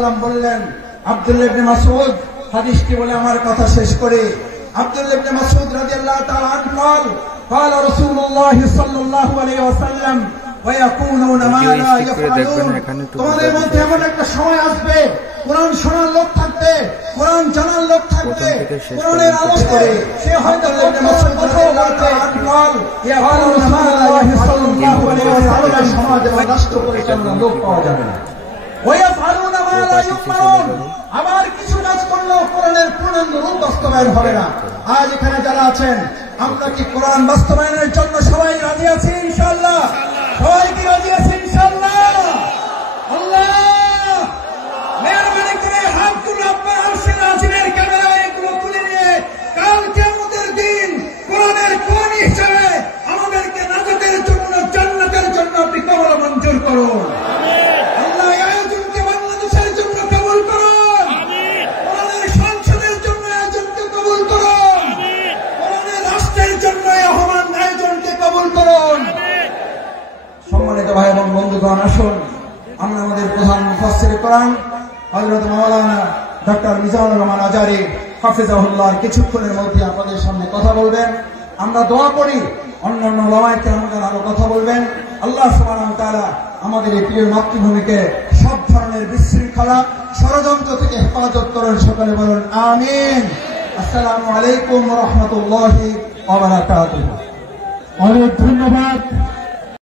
সাল্লাম বললেন, আব্দুল্লাহ ইবনে মাসউদ হাদিসটি বলে আমার কথা শেষ করে, আব্দুল্লাহ ইবনে মাসউদ রাদিয়াল্লাহু তাআলা আনহু قال قال رسول الله صلى الله عليه وسلم ويكونون ما لا يفعلون। তোমাদের মধ্যে এমন একটা সময় আসবে, কোরআন শোনার লোক থাকবে, কোরআন জানার লোক থাকবে, কোরআনের আলোচনা করে সে হয়তো ইবনে মাসউদ রাদিয়াল্লাহু তাআলা আনহু قال قال رسول الله صلى الله عليه وسلم সমাজ এবং রাষ্ট্র পরিচালনার লোক পাওয়া যাবে না। ويفعلون ما لا يؤمرون, আবার কিছু কাজ করলেও কোরআনের পূর্ণাঙ্গ রূপ বাস্তবায়ন হবে না। আজ এখানে যারা আছেন, আমরা কি কোরআন বাস্তবায়নের জন্য সবাই রাজি আছি? ইনশাআল্লাহ সবাই কি রাজি আছি? ইনশাআল্লাহ। আল্লাহ মেহরবানি করে হাত তুলে আপনার আরশের আজিমের ক্যামেরায় এগুলো তুলে নিয়ে কাল কিয়ামতের দিন কোরআনের কোন হিসেবে আমাদেরকে নাজাতের জন্য, জান্নাতের জন্য আপনি কবুল মঞ্জুর করুন। সম্মানিত ভাই এবং বন্ধুগণ, আসুন আমরা আমাদের প্রধান মুফাসসির কোরআন হযরত মাওলানা ডক্টর মিজানুর রহমান আজারী হাফিজাহুল্লাহ কিছুক্ষণের মধ্যে আপনাদের সামনে কথা বলবেন। আমরা দোয়া করি অন্যান্য উলামায়ে কেরামগণ আরো কথা বলবেন। আল্লাহ সুবহানাহু ওয়া তাআলা আমাদের এই প্রিয় মাতৃভূমিকে সব ধরনের বিশৃঙ্খলা, ষড়যন্ত্র থেকে হেফাজত করেন। সকলে বলুন আমিন। আসসালামু আলাইকুম ওয়া রাহমাতুল্লাহি ওয়া বারাকাতুহু। অনেক ধন্যবাদ।